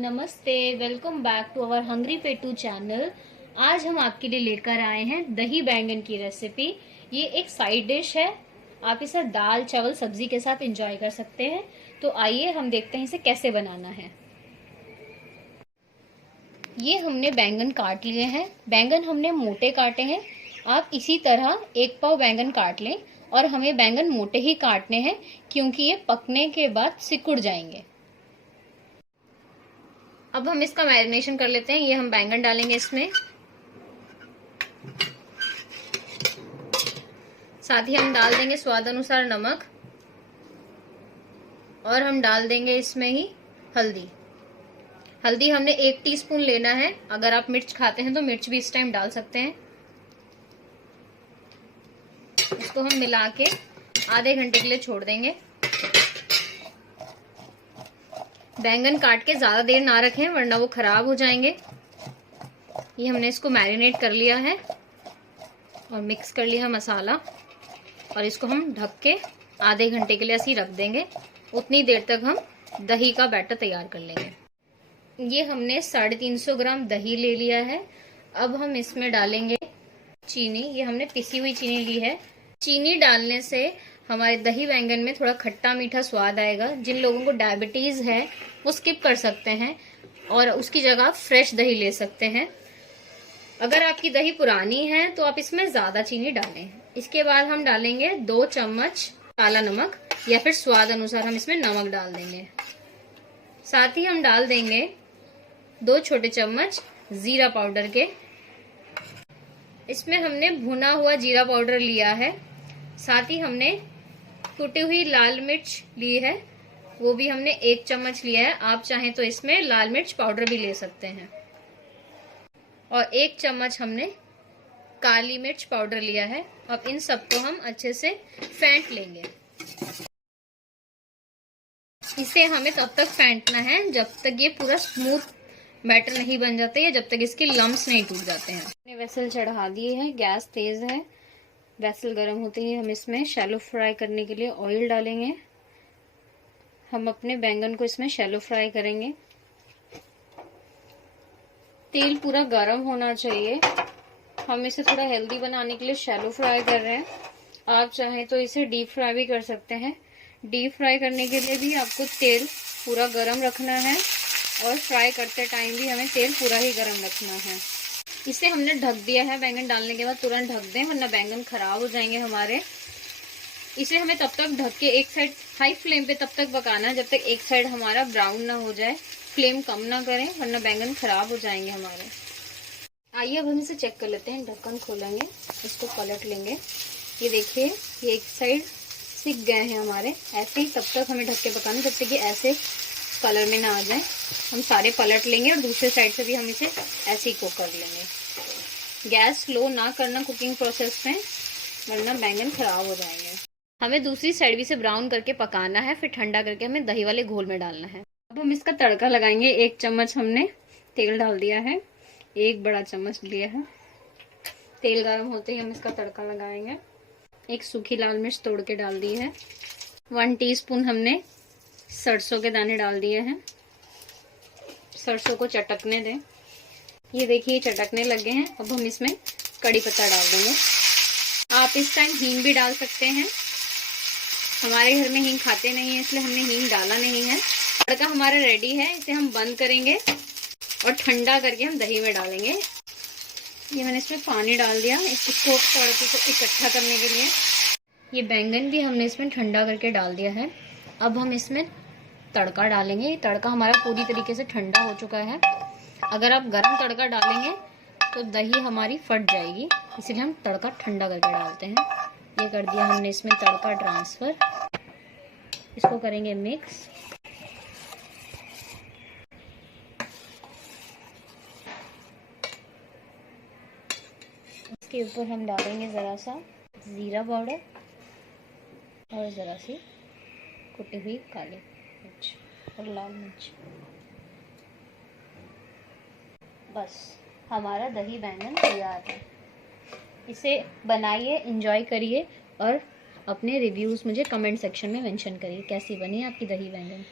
नमस्ते, welcome back to our Hungry Petu channel. आज हम आपके लिए लेकर आए हैं दही बैंगन की रेसिपी। ये एक साइड डिश है, आप इसे दाल चावल सब्जी के साथ एंजॉय कर सकते हैं। तो आइए हम देखते हैं इसे कैसे बनाना है। ये हमने बैंगन काट लिए हैं। बैंगन हमने मोटे काटे हैं। आप इसी तरह एक पाव बैंगन काट लें और हमें बैंगन मोटे ही काटने हैं क्योंकि ये पकने के बाद सिकुड़ जाएंगे। अब हम इसका मैरिनेशन कर लेते हैं। ये हम बैंगन डालेंगे इसमें, साथ ही हम डाल देंगे स्वाद अनुसार नमक और हम डाल देंगे इसमें ही हल्दी। हल्दी हमने 1 टीस्पून लेना है। अगर आप मिर्च खाते हैं तो मिर्च भी इस टाइम डाल सकते हैं। इसको हम मिला के आधे घंटे के लिए छोड़ देंगे। बैंगन काट के ज्यादा देर ना रखें वरना वो खराब हो जाएंगे। ये हमने इसको मैरिनेट कर लिया है और मिक्स कर लिया मसाला और इसको हम ढक के आधे घंटे के लिए ऐसे ही रख देंगे। उतनी देर तक हम दही का बैटर तैयार कर लेंगे। ये हमने 350 ग्राम दही ले लिया है। अब हम इसमें डालेंगे चीनी। ये हमने पिसी हुई चीनी ली है। चीनी डालने से हमारे दही बैंगन में थोड़ा खट्टा मीठा स्वाद आएगा। जिन लोगों को डायबिटीज है वो स्किप कर सकते हैं और उसकी जगह आप फ्रेश दही ले सकते हैं। अगर आपकी दही पुरानी है तो आप इसमें ज्यादा चीनी डालें। इसके बाद हम डालेंगे 2 चम्मच काला नमक या फिर स्वाद अनुसार हम इसमें नमक डाल देंगे। साथ ही हम डाल देंगे 2 छोटे चम्मच जीरा पाउडर के। इसमें हमने भुना हुआ जीरा पाउडर लिया है। साथ ही हमने कुटी हुई लाल मिर्च ली है, वो भी हमने 1 चम्मच लिया है। आप चाहें तो इसमें लाल मिर्च पाउडर भी ले सकते हैं। और 1 चम्मच हमने काली मिर्च पाउडर लिया है। अब इन सबको हम अच्छे से फेंट लेंगे। इसे हमें तब तक फेंटना है जब तक ये पूरा स्मूथ बैटर नहीं बन जाते या जब तक इसके लम्स नहीं टूट जाते हैं। हमने वेसल चढ़ा दिए है, गैस तेज है। वेसल गर्म होते ही हम इसमें शैलो फ्राई करने के लिए ऑयल डालेंगे। हम अपने बैंगन को इसमें शैलो फ्राई करेंगे। तेल पूरा गर्म होना चाहिए। हम इसे थोड़ा हेल्दी बनाने के लिए शैलो फ्राई कर रहे हैं। आप चाहें तो इसे डीप फ्राई भी कर सकते हैं। डीप फ्राई करने के लिए भी आपको तेल पूरा गर्म रखना है और फ्राई करते टाइम भी हमें तेल पूरा ही गर्म रखना है। इसे हमने ढक दिया है। बैंगन डालने के बाद तुरंत ढक दें वरना बैंगन खराब हो जाएंगे हमारे। इसे हमें तब तक ढक के एक साइड हाई फ्लेम पे तब तक पकाना है जब तक एक साइड हमारा ब्राउन ना हो जाए। फ्लेम कम ना करें वरना बैंगन खराब हो जाएंगे हमारे। आइए अब हम इसे चेक कर लेते हैं। ढक्कन खोलेंगे, इसको पलट लेंगे। ये देखिए ये एक साइड सिक गए हैं हमारे। ऐसे ही तब तक हमें ढक के पकाना जब तक ये ऐसे कलर में ना आ जाए। हम सारे पलट लेंगे और दूसरे साइड से भी हम इसे ऐसे ही कुक कर लेंगे। गैस स्लो ना करना कुकिंग प्रोसेस में वरना बैंगन खराब हो जाएंगे। हमें दूसरी साइड भी से ब्राउन करके पकाना है, फिर ठंडा करके हमें दही वाले घोल में डालना है। अब हम इसका तड़का लगाएंगे। 1 चम्मच हमने तेल डाल दिया है, 1 बड़ा चम्मच लिया है। तेल गर्म होते ही हम इसका तड़का लगाएंगे। 1 सूखी लाल मिर्च तोड़ के डाल दी है। 1 टीस्पून हमने सरसों के दाने डाल दिए हैं। सरसों को चटकने दें। ये देखिए चटकने लग गए हैं। अब हम इसमें कड़ी पत्ता डाल देंगे। आप इस टाइम हींग भी डाल सकते हैं। हमारे घर में हींग खाते नहीं है इसलिए हमने हींग डाला नहीं है। तड़का हमारा रेडी है। इसे हम बंद करेंगे और ठंडा करके हम दही में डालेंगे। ये मैंने इसमें पानी डाल दिया इसको तड़के को इकट्ठा करने के लिए। ये बैंगन भी हमने इसमें ठंडा करके डाल दिया है। अब हम इसमें तड़का डालेंगे। ये तड़का हमारा पूरी तरीके से ठंडा हो चुका है। अगर आप गरम तड़का डालेंगे तो दही हमारी फट जाएगी, इसलिए हम तड़का ठंडा करके डालते हैं। ये कर दिया हमने इसमें तड़का ट्रांसफर। इसको करेंगे मिक्स। इसके ऊपर हम डालेंगे ज़रा सा जीरा पाउडर और ज़रा सी कुटी हुई काली मिर्च और लाल मिर्च। बस हमारा दही बैंगन तैयार है। इसे बनाइए, एंजॉय करिए और अपने रिव्यूज़ मुझे कमेंट सेक्शन में मेंशन करिए कैसी बनी आपकी दही बैंगन।